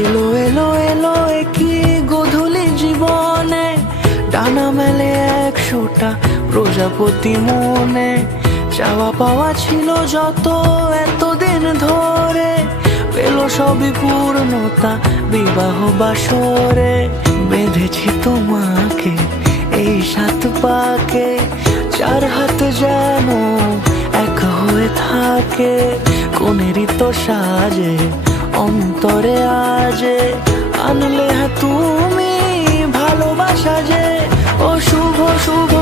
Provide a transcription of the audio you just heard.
এলো এলো এলো একই গধূলি জীবনে, ডানা মেলে 100টা প্রজাপতি মনে। চাওয়া পাওয়া ছিল যত এতদিন ধরে, পেলো সবই পূর্ণতা বিবাহ বাসরে। বেঁধেছি তোমাকে এই 7 পাকে, 4 হাত যেন এক হয়ে থাকে। কোনেরই তো সাজে অন্তরে আজে, আনলে তুমি ভালোবাসা যে। ও শুভ শুভ